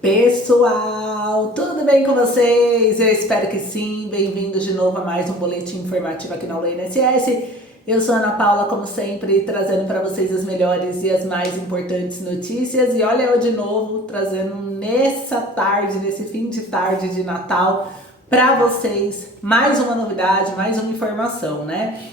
Pessoal, tudo bem com vocês? Eu espero que sim. Bem-vindos de novo a mais um boletim informativo aqui na Aula INSS. Eu sou a Ana Paula, como sempre, trazendo para vocês as melhores e as mais importantes notícias. E olha eu de novo trazendo nessa tarde, nesse fim de tarde de Natal, para vocês mais uma novidade, mais uma informação, né?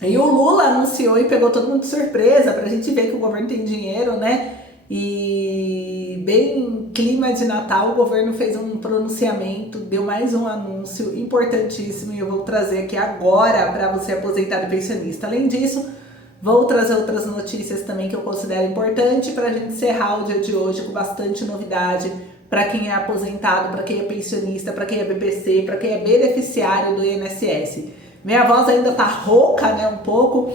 E o Lula anunciou e pegou todo mundo de surpresa pra gente ver que o governo tem dinheiro, né? E bem em clima de Natal, o governo fez um pronunciamento, deu mais um anúncio importantíssimo e eu vou trazer aqui agora para você aposentado e pensionista. Além disso, vou trazer outras notícias também que eu considero importante para a gente encerrar o dia de hoje com bastante novidade para quem é aposentado, para quem é pensionista, para quem é BPC, para quem é beneficiário do INSS. Minha voz ainda tá rouca, né, um pouco.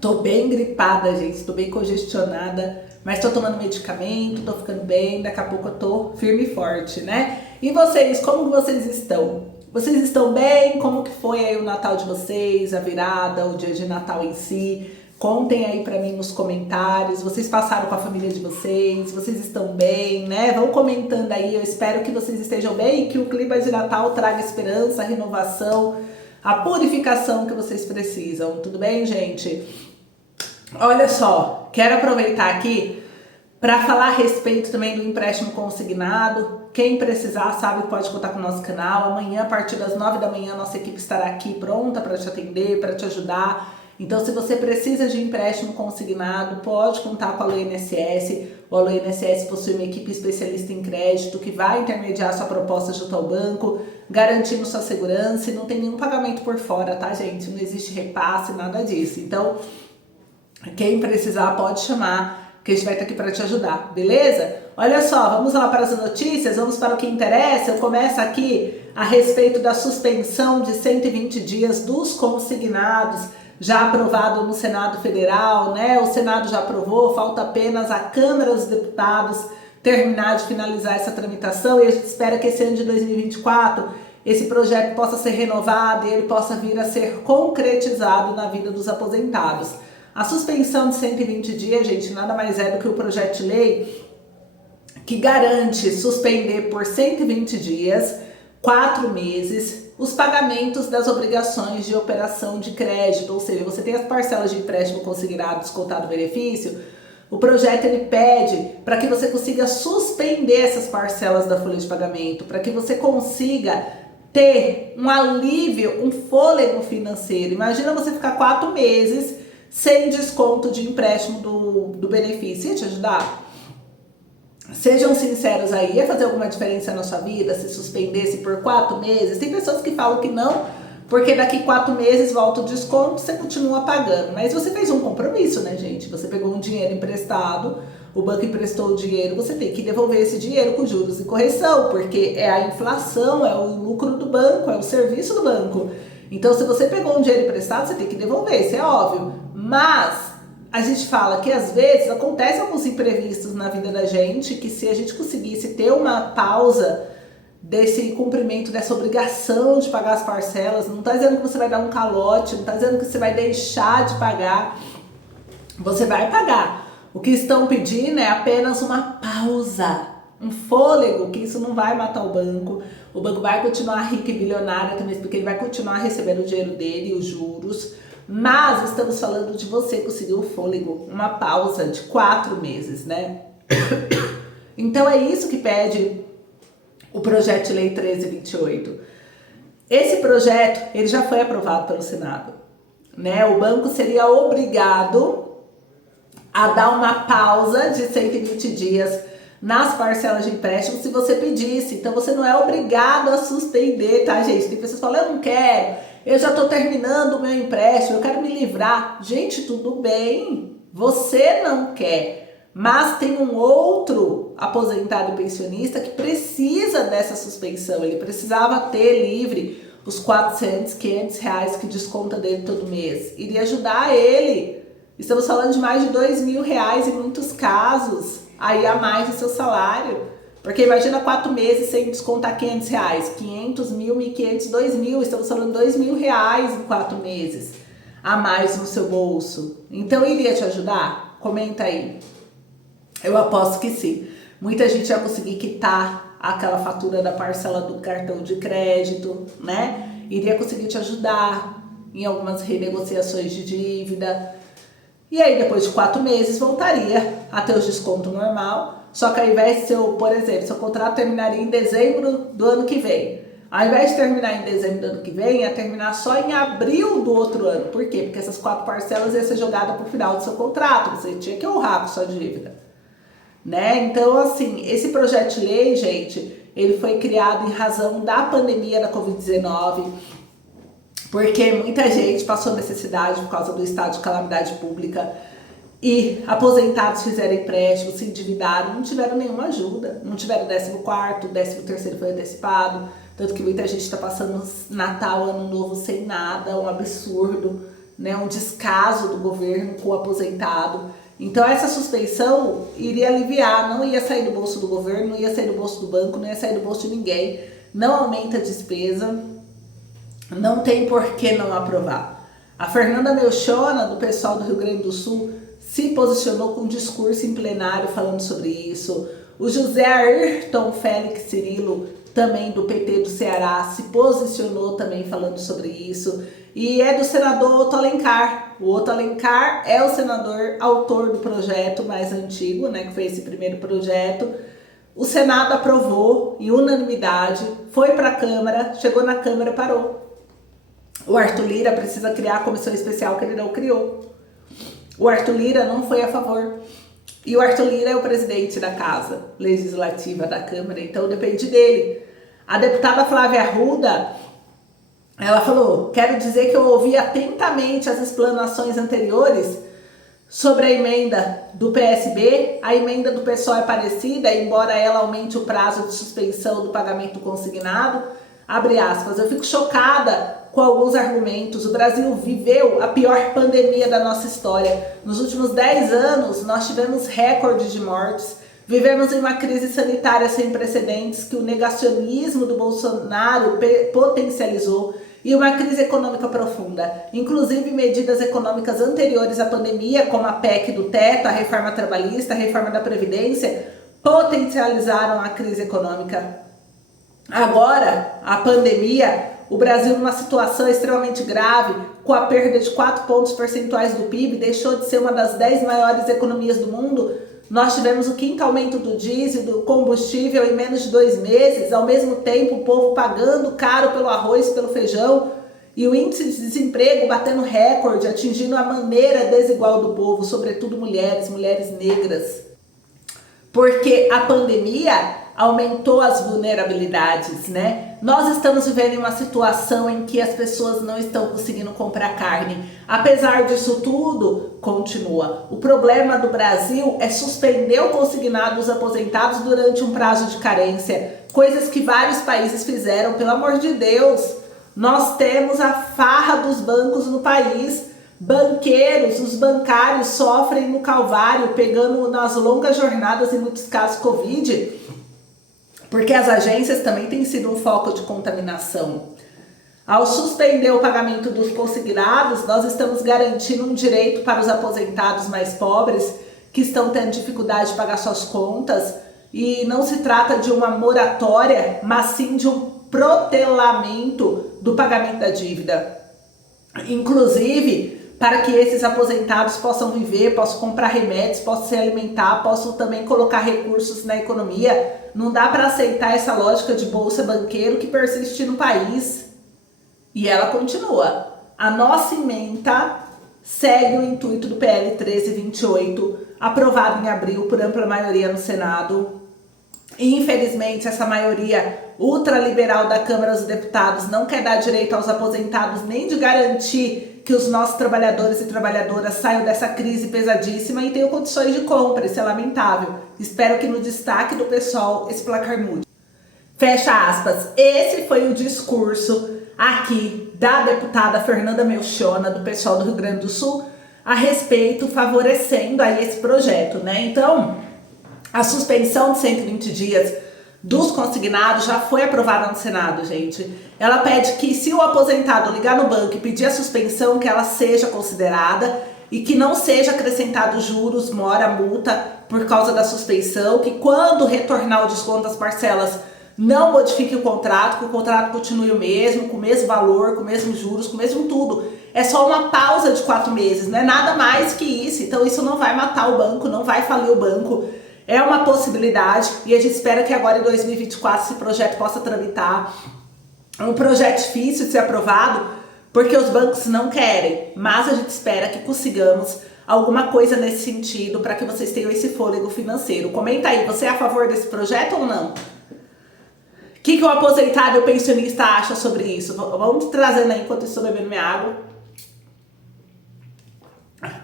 Tô bem gripada, gente, tô bem congestionada, mas tô tomando medicamento, tô ficando bem, daqui a pouco eu tô firme e forte, né? E vocês, como vocês estão? Vocês estão bem? Como que foi aí o Natal de vocês, a virada, o dia de Natal em si? Contem aí pra mim nos comentários, vocês passaram com a família de vocês estão bem, né? Vão comentando aí, eu espero que vocês estejam bem e que o clima de Natal traga esperança, renovação, a purificação que vocês precisam, tudo bem, gente? Olha só, quero aproveitar aqui para falar a respeito também do empréstimo consignado. Quem precisar sabe que pode contar com o nosso canal. Amanhã, a partir das 9 da manhã, nossa equipe estará aqui pronta para te atender, para te ajudar. Então, se você precisa de empréstimo consignado, pode contar com a Alô INSS. O Alô INSS possui uma equipe especialista em crédito que vai intermediar sua proposta junto ao banco, garantindo sua segurança e não tem nenhum pagamento por fora, tá, gente? Não existe repasse, nada disso. Então, quem precisar pode chamar, que a gente vai estar aqui para te ajudar, beleza? Olha só, vamos lá para as notícias, vamos para o que interessa. Eu começo aqui a respeito da suspensão de 120 dias dos consignados, já aprovado no Senado Federal, né? O Senado já aprovou, falta apenas a Câmara dos Deputados terminar de finalizar essa tramitação e a gente espera que esse ano de 2024 esse projeto possa ser renovado e ele possa vir a ser concretizado na vida dos aposentados. A suspensão de 120 dias, gente, nada mais é do que o projeto de lei que garante suspender por 120 dias, 4 meses, os pagamentos das obrigações de operação de crédito, ou seja, você tem as parcelas de empréstimo consignado descontado benefício, o projeto ele pede para que você consiga suspender essas parcelas da folha de pagamento, para que você consiga ter um alívio, um fôlego financeiro. Imagina você ficar 4 meses sem desconto de empréstimo do benefício. Ia te ajudar? Sejam sinceros aí, ia fazer alguma diferença na sua vida se suspendesse por 4 meses? Tem pessoas que falam que não, porque daqui 4 meses volta o desconto, você continua pagando. Mas você fez um compromisso, né, gente? Você pegou um dinheiro emprestado, o banco emprestou o dinheiro, você tem que devolver esse dinheiro com juros e correção, porque é a inflação, é o lucro do banco, é o serviço do banco. Então, se você pegou um dinheiro emprestado, você tem que devolver, isso é óbvio. Mas a gente fala que às vezes acontecem alguns imprevistos na vida da gente, que se a gente conseguisse ter uma pausa desse cumprimento, dessa obrigação de pagar as parcelas, não está dizendo que você vai dar um calote, não está dizendo que você vai deixar de pagar, você vai pagar. O que estão pedindo é apenas uma pausa, um fôlego, que isso não vai matar o banco vai continuar rico e bilionário também, porque ele vai continuar recebendo o dinheiro dele, os juros, mas estamos falando de você conseguir o fôlego, uma pausa de 4 meses, né? Então é isso que pede o projeto de lei 1328. Esse projeto, ele já foi aprovado pelo Senado, né? O banco seria obrigado a dar uma pausa de 120 dias nas parcelas de empréstimo se você pedisse. Então você não é obrigado a suspender, tá, gente? Tem pessoas que falam, eu não quero, eu já tô terminando o meu empréstimo, eu quero me livrar. Gente, tudo bem, você não quer, mas tem um outro aposentado e pensionista que precisa dessa suspensão, ele precisava ter livre os 400, 500 reais que desconta dele todo mês, iria ajudar ele. Estamos falando de mais de R$2.000 em muitos casos, aí a mais do seu salário. Porque imagina 4 meses sem descontar 500 reais, 500, 1.000, 1.500, 2.000, estamos falando de R$2.000 em 4 meses a mais no seu bolso. Então iria te ajudar? Comenta aí. Eu aposto que sim. Muita gente vai conseguir quitar aquela fatura da parcela do cartão de crédito, né? Iria conseguir te ajudar em algumas renegociações de dívida. E aí, depois de 4 meses, voltaria a ter os descontos normal. Só que ao invés de por exemplo, seu contrato terminaria em dezembro do ano que vem. Ao invés de terminar em dezembro do ano que vem, ia terminar só em abril do outro ano. Por quê? Porque essas 4 parcelas iam ser jogadas para o final do seu contrato. Você tinha que honrar com sua dívida, né? Então, assim, esse projeto de lei, gente, ele foi criado em razão da pandemia da Covid-19, porque muita gente passou necessidade por causa do estado de calamidade pública e aposentados fizeram empréstimo, se endividaram, não tiveram nenhuma ajuda, não tiveram 14º, 13º foi antecipado, tanto que muita gente está passando Natal, Ano Novo sem nada, um absurdo, né? Um descaso do governo com o aposentado. Então essa suspensão iria aliviar, não ia sair do bolso do governo, não ia sair do bolso do banco, não ia sair do bolso de ninguém, não aumenta a despesa, não tem por que não aprovar. A Fernanda Melchiona, do pessoal do Rio Grande do Sul, se posicionou com um discurso em plenário falando sobre isso. O José Ayrton Félix Cirilo, também do PT do Ceará, se posicionou também falando sobre isso. E é do senador Otto Alencar. O Otto Alencar é o senador autor do projeto mais antigo, né, que foi esse primeiro projeto. O Senado aprovou em unanimidade, foi para a Câmara, chegou na Câmara e parou. O Arthur Lira precisa criar a comissão especial que ele não criou. O Arthur Lira não foi a favor. E o Arthur Lira é o presidente da Casa Legislativa da Câmara, então depende dele. A deputada Flávia Arruda, ela falou: quero dizer que eu ouvi atentamente as explanações anteriores sobre a emenda do PSB. A emenda do PSOL é parecida, embora ela aumente o prazo de suspensão do pagamento consignado. Abre aspas, eu fico chocada com alguns argumentos. O Brasil viveu a pior pandemia da nossa história. Nos últimos 10 anos, nós tivemos recordes de mortes. Vivemos em uma crise sanitária sem precedentes que o negacionismo do Bolsonaro potencializou e uma crise econômica profunda. Inclusive, medidas econômicas anteriores à pandemia, como a PEC do teto, a reforma trabalhista, a reforma da Previdência, potencializaram a crise econômica. Agora, a pandemia, o Brasil numa situação extremamente grave, com a perda de 4 pontos percentuais do PIB, deixou de ser uma das 10 maiores economias do mundo. Nós tivemos o 5º aumento do diesel, do combustível em menos de 2 meses, ao mesmo tempo o povo pagando caro pelo arroz, pelo feijão, e o índice de desemprego batendo recorde, atingindo a maneira desigual do povo, sobretudo mulheres negras. Porque a pandemia aumentou as vulnerabilidades, né? Nós estamos vivendo em uma situação em que as pessoas não estão conseguindo comprar carne. Apesar disso tudo, continua. O problema do Brasil é suspender o consignado dos aposentados durante um prazo de carência. Coisas que vários países fizeram, pelo amor de Deus. Nós temos a farra dos bancos no país. Banqueiros, os bancários sofrem no calvário, pegando nas longas jornadas, em muitos casos, Covid, porque as agências também têm sido um foco de contaminação. Ao suspender o pagamento dos consignados, nós estamos garantindo um direito para os aposentados mais pobres que estão tendo dificuldade de pagar suas contas, e não se trata de uma moratória, mas sim de um protelamento do pagamento da dívida. Inclusive, para que esses aposentados possam viver, possam comprar remédios, possam se alimentar, possam também colocar recursos na economia. Não dá para aceitar essa lógica de bolsa banqueiro que persiste no país. E ela continua. A nossa ementa segue o intuito do PL 1328, aprovado em abril por ampla maioria no Senado. Infelizmente, essa maioria ultraliberal da Câmara dos Deputados não quer dar direito aos aposentados nem de garantir que os nossos trabalhadores e trabalhadoras saiam dessa crise pesadíssima e tenham condições de compra. Isso é lamentável. Espero que no destaque do pessoal esse placar mude. Fecha aspas. Esse foi o discurso aqui da deputada Fernanda Melchiona, do pessoal do Rio Grande do Sul, a respeito, favorecendo aí esse projeto, né? Então, a suspensão de 120 dias dos consignados já foi aprovada no Senado, gente. Ela pede que, se o aposentado ligar no banco e pedir a suspensão, que ela seja considerada. e que não seja acrescentado juros, mora, multa por causa da suspeição, que quando retornar o desconto das parcelas não modifique o contrato, que o contrato continue o mesmo, com o mesmo valor, com o mesmo juros, com o mesmo tudo. É só uma pausa de 4 meses, não é nada mais que isso. Então isso não vai matar o banco, não vai falir o banco. É uma possibilidade e a gente espera que agora em 2024 esse projeto possa tramitar. É um projeto difícil de ser aprovado porque os bancos não querem, mas a gente espera que consigamos alguma coisa nesse sentido para que vocês tenham esse fôlego financeiro. Comenta aí, você é a favor desse projeto ou não? O que o aposentado e o pensionista acham sobre isso? Vamos trazendo aí enquanto eu estou bebendo minha água.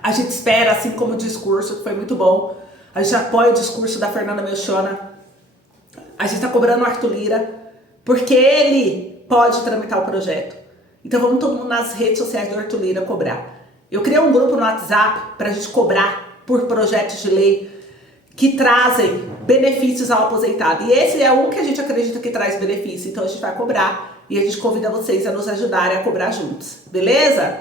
A gente espera, assim como o discurso, que foi muito bom. A gente apoia o discurso da Fernanda Melchiona. A gente está cobrando o Arthur Lira, porque ele pode tramitar o projeto. Então vamos todo mundo nas redes sociais do Arthur Lira cobrar. Eu criei um grupo no WhatsApp para a gente cobrar por projetos de lei que trazem benefícios ao aposentado. E esse é um que a gente acredita que traz benefício. Então a gente vai cobrar e a gente convida vocês a nos ajudarem a cobrar juntos. Beleza?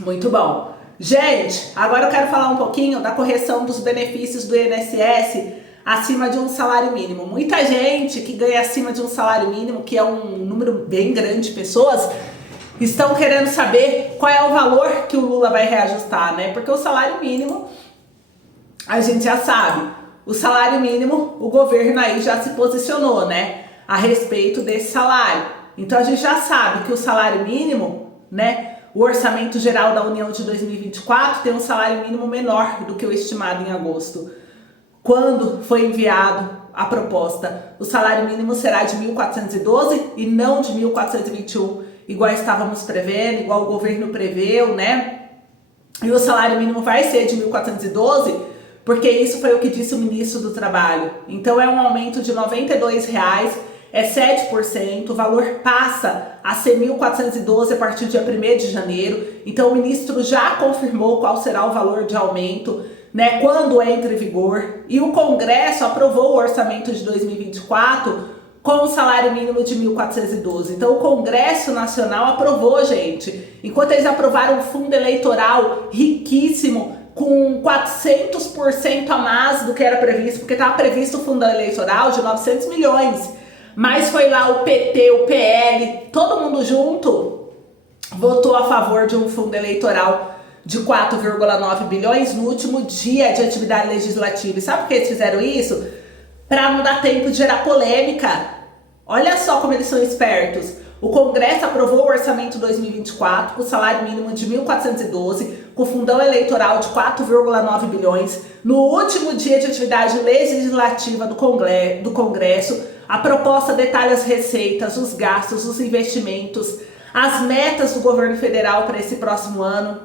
Muito bom. Gente, agora eu quero falar um pouquinho da correção dos benefícios do INSS acima de um salário mínimo. Muita gente que ganha acima de um salário mínimo, que é um número bem grande de pessoas, estão querendo saber qual é o valor que o Lula vai reajustar, né? Porque o salário mínimo, a gente já sabe, o salário mínimo, o governo aí já se posicionou, né? A respeito desse salário. Então a gente já sabe que o salário mínimo, né? O Orçamento Geral da União de 2024 tem um salário mínimo menor do que o estimado em agosto. Quando foi enviado a proposta, o salário mínimo será de 1.412 e não de 1.421, igual estávamos prevendo, igual o governo preveu, né? E o salário mínimo vai ser de 1.412, porque isso foi o que disse o ministro do Trabalho. Então é um aumento de R$ 92,00, é 7%, o valor passa a ser 1.412 a partir do dia 1º de janeiro. Então o ministro já confirmou qual será o valor de aumento, né, quando entra em vigor. E o Congresso aprovou o orçamento de 2024 com o salário mínimo de 1.412. Então o Congresso Nacional aprovou, gente. Enquanto eles aprovaram um fundo eleitoral riquíssimo, com 400% a mais do que era previsto, porque estava previsto o fundo eleitoral de 900 milhões. Mas foi lá o PT, o PL, todo mundo junto votou a favor de um fundo eleitoral de 4,9 bilhões no último dia de atividade legislativa. E sabe por que eles fizeram isso? Para não dar tempo de gerar polêmica. Olha só como eles são espertos. O Congresso aprovou o orçamento 2024 com o salário mínimo de 1.412, com fundão eleitoral de 4,9 bilhões. No último dia de atividade legislativa do Congresso, a proposta detalha as receitas, os gastos, os investimentos, as metas do governo federal para esse próximo ano.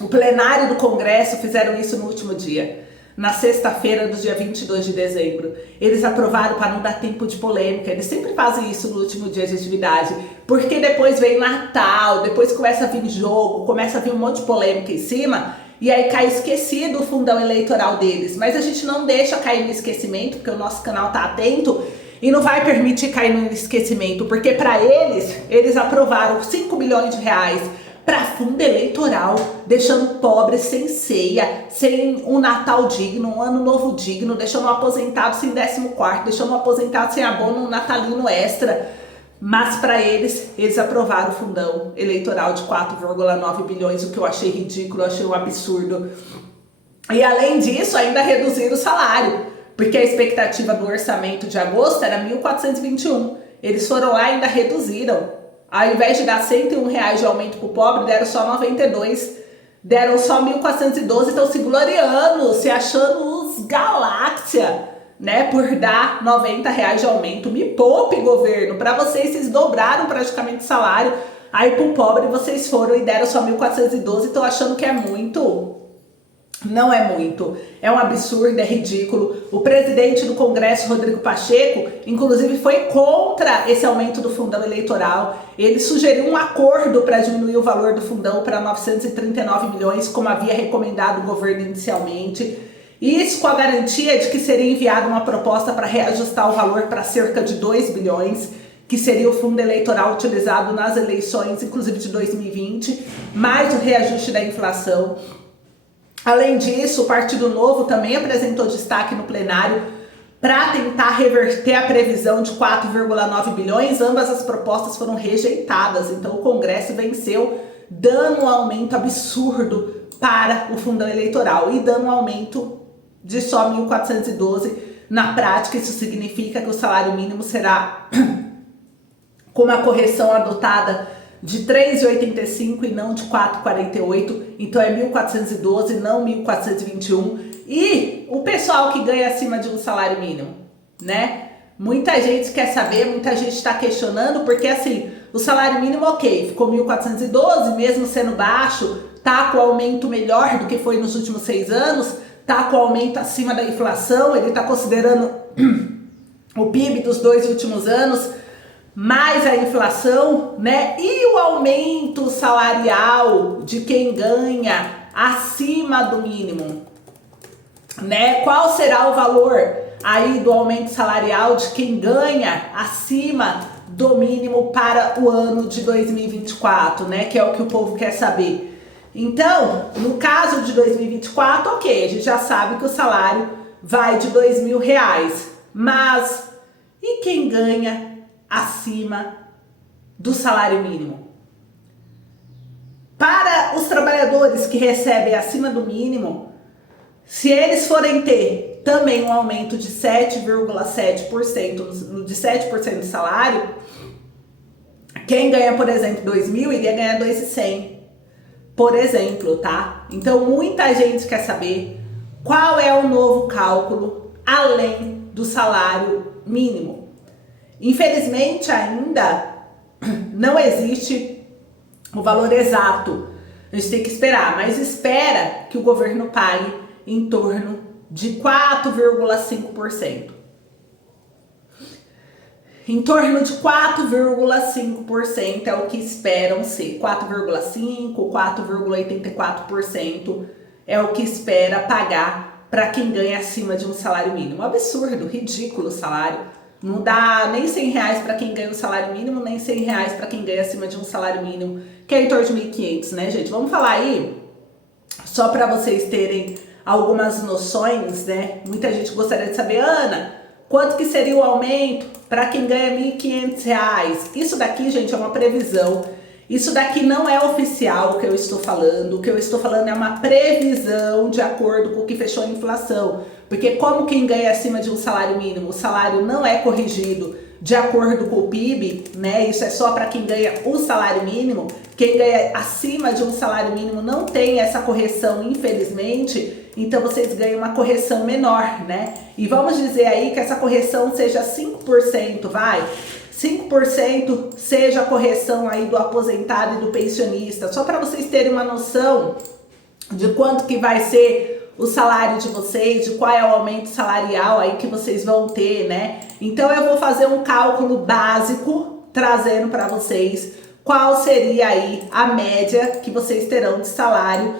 O plenário do Congresso fizeram isso no último dia, na sexta-feira do dia 22 de dezembro. Eles aprovaram para não dar tempo de polêmica. Eles sempre fazem isso no último dia de atividade, porque depois vem Natal, depois começa a vir jogo, começa a vir um monte de polêmica em cima, e aí cai esquecido o fundão eleitoral deles. Mas a gente não deixa cair no esquecimento, porque o nosso canal tá atento e não vai permitir cair no esquecimento, porque para eles aprovaram 5 bilhões de reais para fundo eleitoral, deixando pobres sem ceia, sem um Natal digno, um Ano Novo digno, deixando o aposentado sem 14º, deixando o aposentado sem abono natalino extra. Mas para eles aprovaram o fundão eleitoral de 4,9 bilhões, o que eu achei ridículo, eu achei um absurdo. E além disso, ainda reduziram o salário, porque a expectativa do orçamento de agosto era 1.421. Eles foram lá e ainda reduziram. Ao invés de dar R$101 de aumento para o pobre, deram só 92, deram só 1.412, estão se gloriando, se achando os galáxia, né, por dar R$90 de aumento. Me poupe, governo, para vocês dobraram praticamente o salário, aí para o pobre vocês foram e deram só 1.412, estão achando que é muito. Não é muito, é um absurdo, é ridículo. O presidente do Congresso, Rodrigo Pacheco, inclusive foi contra esse aumento do fundão eleitoral. Ele sugeriu um acordo para diminuir o valor do fundão para 939 milhões, como havia recomendado o governo inicialmente. Isso com a garantia de que seria enviada uma proposta para reajustar o valor para cerca de 2 bilhões. que seria o fundo eleitoral utilizado nas eleições, inclusive de 2020, mais o reajuste da inflação. Além disso, o Partido Novo também apresentou destaque no plenário para tentar reverter a previsão de 4,9 bilhões. Ambas as propostas foram rejeitadas, então o Congresso venceu, dando um aumento absurdo para o fundão eleitoral e dando um aumento de só 1.412. Na prática, isso significa que o salário mínimo será com uma correção adotada de 3,85 e não de 4,48, então é 1.412, não 1.421. E o pessoal que ganha acima de um salário mínimo, né? Muita gente quer saber, muita gente está questionando, porque assim, o salário mínimo, ok, ficou 1.412, mesmo sendo baixo, tá com aumento melhor do que foi nos últimos 6 anos, tá com aumento acima da inflação, ele tá considerando o PIB dos 2 últimos anos, mais a inflação, né? E o aumento salarial de quem ganha acima do mínimo, né? Qual será o valor aí do aumento salarial de quem ganha acima do mínimo para o ano de 2024, né? Que é o que o povo quer saber. Então, no caso de 2024, ok, a gente já sabe que o salário vai de R$2.000, mas e quem ganha acima do salário mínimo? Para os trabalhadores que recebem acima do mínimo, se eles forem ter também um aumento de 7,7%, de 7% do salário, quem ganha, por exemplo, 2.000 iria ganhar 2.100, por exemplo, tá? Então, muita gente quer saber qual é o novo cálculo além do salário mínimo. Infelizmente, ainda não existe o valor exato. A gente tem que esperar, mas espera que o governo pague em torno de 4,5%. Em torno de 4,5% é o que esperam ser. 4,5%, 4,84% é o que espera pagar para quem ganha acima de um salário mínimo. Absurdo, ridículo o salário. Não dá nem R$100 para quem ganha o salário mínimo, nem R$100 para quem ganha acima de um salário mínimo, que é em torno de 1.500, né, gente? Vamos falar aí, só para vocês terem algumas noções, né? Muita gente gostaria de saber, Ana, quanto que seria o aumento para quem ganha R$1.500? Isso daqui, gente, é uma previsão. Isso daqui não é oficial o que eu estou falando. O que eu estou falando é uma previsão de acordo com o que fechou a inflação. Porque como quem ganha acima de um salário mínimo, o salário não é corrigido de acordo com o PIB, né? Isso é só para quem ganha o salário mínimo. Quem ganha acima de um salário mínimo não tem essa correção, infelizmente. Então vocês ganham uma correção menor, né? E vamos dizer aí que essa correção seja 5%, vai? 5% seja a correção aí do aposentado e do pensionista, só para vocês terem uma noção de quanto que vai ser o salário de vocês, de qual é o aumento salarial aí que vocês vão ter, né? Então eu vou fazer um cálculo básico trazendo para vocês qual seria aí a média que vocês terão de salário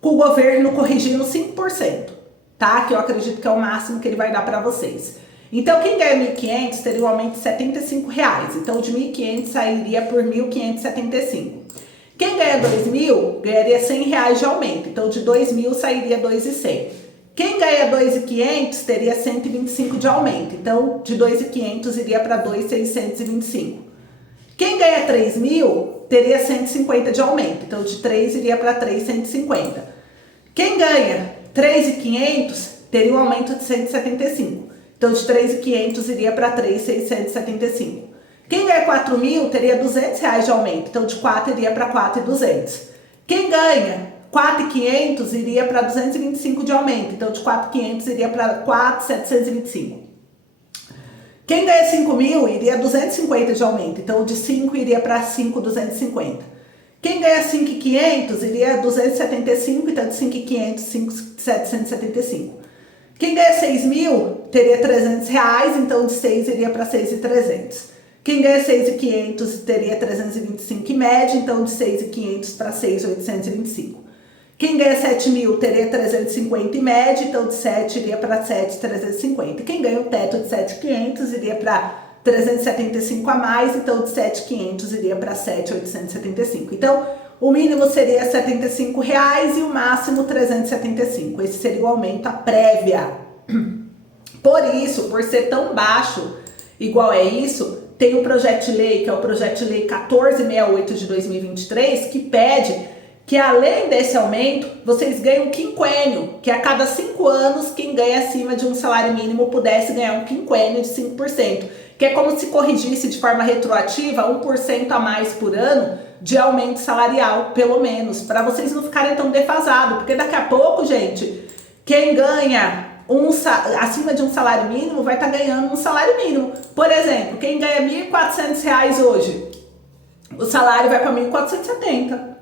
com o governo corrigindo 5%, tá? Que eu acredito que é o máximo que ele vai dar para vocês. Então, quem ganha 1.500 teria um aumento de R$75. Então, de 1.500 sairia por 1.575. Quem ganha 2.000 ganharia R$100 de aumento. Então, de 2.000 sairia 2.100. Quem ganha 2.500 teria 125 de aumento. Então, de 2.500 iria para 2.625. Quem ganha 3.000 teria 150 de aumento. Então, de 3 iria para 3.150. Quem ganha 3.500 teria um aumento de 175. Então, de 3.500 iria para 3.675. Quem ganha 4.000 teria R$200 de aumento. Então, de 4 iria para 4.200. Quem ganha 4.500 iria para 225 de aumento. Então, de 4.500 iria para 4.725. Quem ganha 5.000 iria 250 de aumento. Então, de 5 iria para 5.250. Quem ganha 5.500 iria 275. Então, de 5.500, 5.775. Quem ganha 6.000 teria R$300, então de 6 iria para 6.300. Quem ganha 6.500 teria 325 em média, então de 6.500 para 6.825. Quem ganha 7.000 teria 350 em média, então de 7 iria para 7.350. Quem ganha o teto de 7.500 iria para 375 a mais, então de 7.500 iria para 7.875. Então, o mínimo seria R$ 75 e o máximo 375. Esse seria o aumento à prévia. Por isso, por ser tão baixo, igual é isso, tem o projeto de lei, que é o projeto de lei 1468 de 2023, que pede que além desse aumento, vocês ganhem um quinquênio, que a cada 5 anos, quem ganha acima de um salário mínimo pudesse ganhar um quinquênio de 5%, que é como se corrigisse de forma retroativa 1% a mais por ano de aumento salarial, pelo menos, para vocês não ficarem tão defasados, porque daqui a pouco, gente, quem ganha acima de um salário mínimo vai estar ganhando um salário mínimo. Por exemplo, quem ganha R$ 1.400 hoje, o salário vai para 1.470.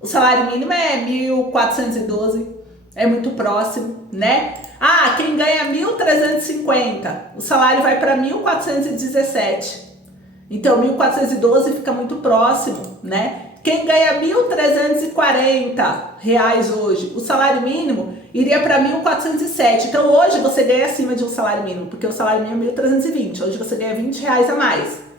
O salário mínimo é 1.412, é muito próximo, né? Ah, quem ganha 1.350, o salário vai para 1.417. Então, 1.412 fica muito próximo, né? Quem ganha R$ 1.340 hoje, o salário mínimo iria para 1.407. Então, hoje você ganha acima de um salário mínimo, porque o salário mínimo é 1.320. Hoje você ganha R$ 20 a mais.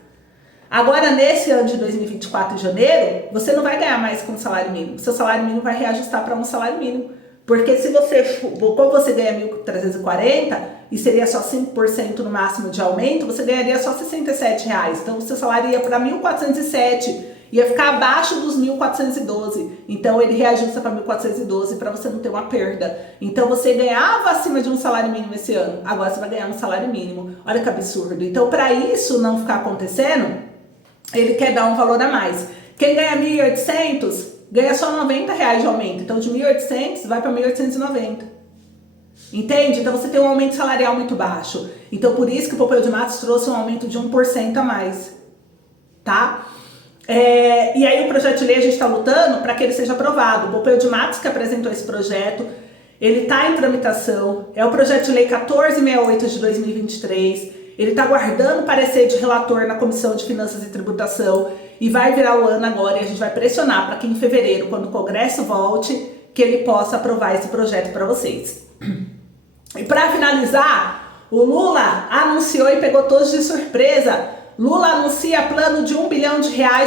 Agora, nesse ano de 2024, em janeiro, você não vai ganhar mais com o salário mínimo. Seu salário mínimo vai reajustar para um salário mínimo. Porque se você, como você ganha 1.340 e seria só 5% no máximo de aumento, você ganharia só R$ 67. Então, o seu salário ia para 1.407, ia ficar abaixo dos 1.412. Então, ele reajusta para 1.412 para você não ter uma perda. Então, você ganhava acima de um salário mínimo esse ano, agora você vai ganhar um salário mínimo. Olha que absurdo. Então, para isso não ficar acontecendo, ele quer dar um valor a mais. Quem ganha 1.800 ganha só R$ 90 de aumento. Então, de 1.800 vai para 1.890. Entende? Então, você tem um aumento salarial muito baixo. Então, por isso que o Pompeu de Matos trouxe um aumento de 1% a mais. Tá? E aí, o projeto de lei a gente está lutando para que ele seja aprovado. O Pompeu de Matos que apresentou esse projeto, ele está em tramitação. É o projeto de lei 1468 de 2023. Ele está aguardando parecer de relator na Comissão de Finanças e Tributação e vai virar o ano agora e a gente vai pressionar para que em fevereiro, quando o Congresso volte, que ele possa aprovar esse projeto para vocês. E para finalizar, o Lula anunciou e pegou todos de surpresa. Lula anuncia plano de R$ 1 bilhão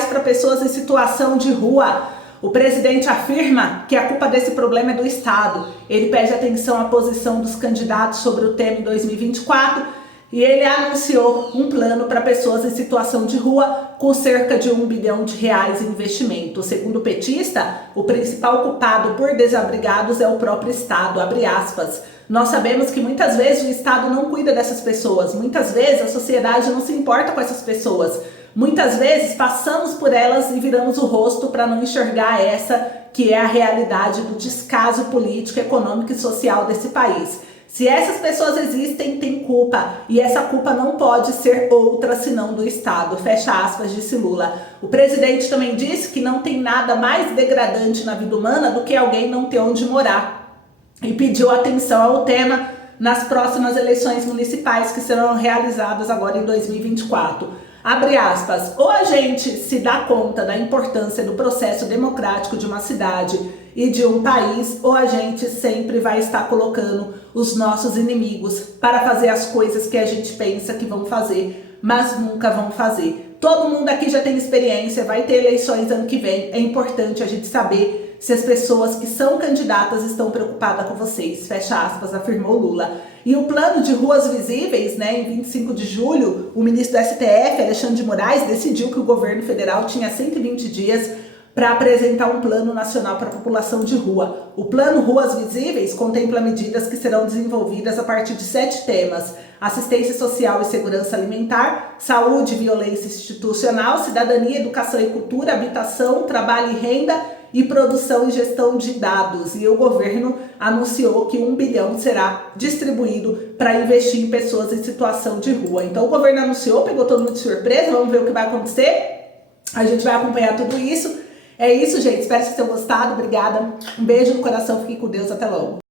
para pessoas em situação de rua. O presidente afirma que a culpa desse problema é do Estado. Ele pede atenção à posição dos candidatos sobre o tema em 2024 e ele anunciou um plano para pessoas em situação de rua com cerca de R$ 1 bilhão em investimento. Segundo o petista, o principal culpado por desabrigados é o próprio Estado, abre aspas. Nós sabemos que muitas vezes o Estado não cuida dessas pessoas, muitas vezes a sociedade não se importa com essas pessoas, muitas vezes passamos por elas e viramos o rosto para não enxergar essa que é a realidade do descaso político, econômico e social desse país. Se essas pessoas existem, tem culpa, e essa culpa não pode ser outra senão do Estado, fecha aspas, disse Lula. O presidente também disse que não tem nada mais degradante na vida humana do que alguém não ter onde morar, e pediu atenção ao tema nas próximas eleições municipais que serão realizadas agora em 2024. Abre aspas, ou a gente se dá conta da importância do processo democrático de uma cidade e de um país, ou a gente sempre vai estar colocando os nossos inimigos para fazer as coisas que a gente pensa que vão fazer, mas nunca vão fazer. Todo mundo aqui já tem experiência, vai ter eleições ano que vem, é importante a gente saber se as pessoas que são candidatas estão preocupadas com vocês, fecha aspas, afirmou Lula. E o plano de ruas visíveis, né, em 25 de julho, o ministro do STF, Alexandre de Moraes, decidiu que o governo federal tinha 120 dias para apresentar um plano nacional para a população de rua. O plano Ruas Visíveis contempla medidas que serão desenvolvidas a partir de 7 temas: assistência social e segurança alimentar, saúde e violência institucional, cidadania, educação e cultura, habitação, trabalho e renda e produção e gestão de dados. E o governo anunciou que 1 bilhão será distribuído para investir em pessoas em situação de rua. Então o governo anunciou, pegou todo mundo de surpresa, vamos ver o que vai acontecer. A gente vai acompanhar tudo isso. É isso, gente. Espero que vocês tenham gostado. Obrigada. Um beijo no coração. Fiquem com Deus. Até logo.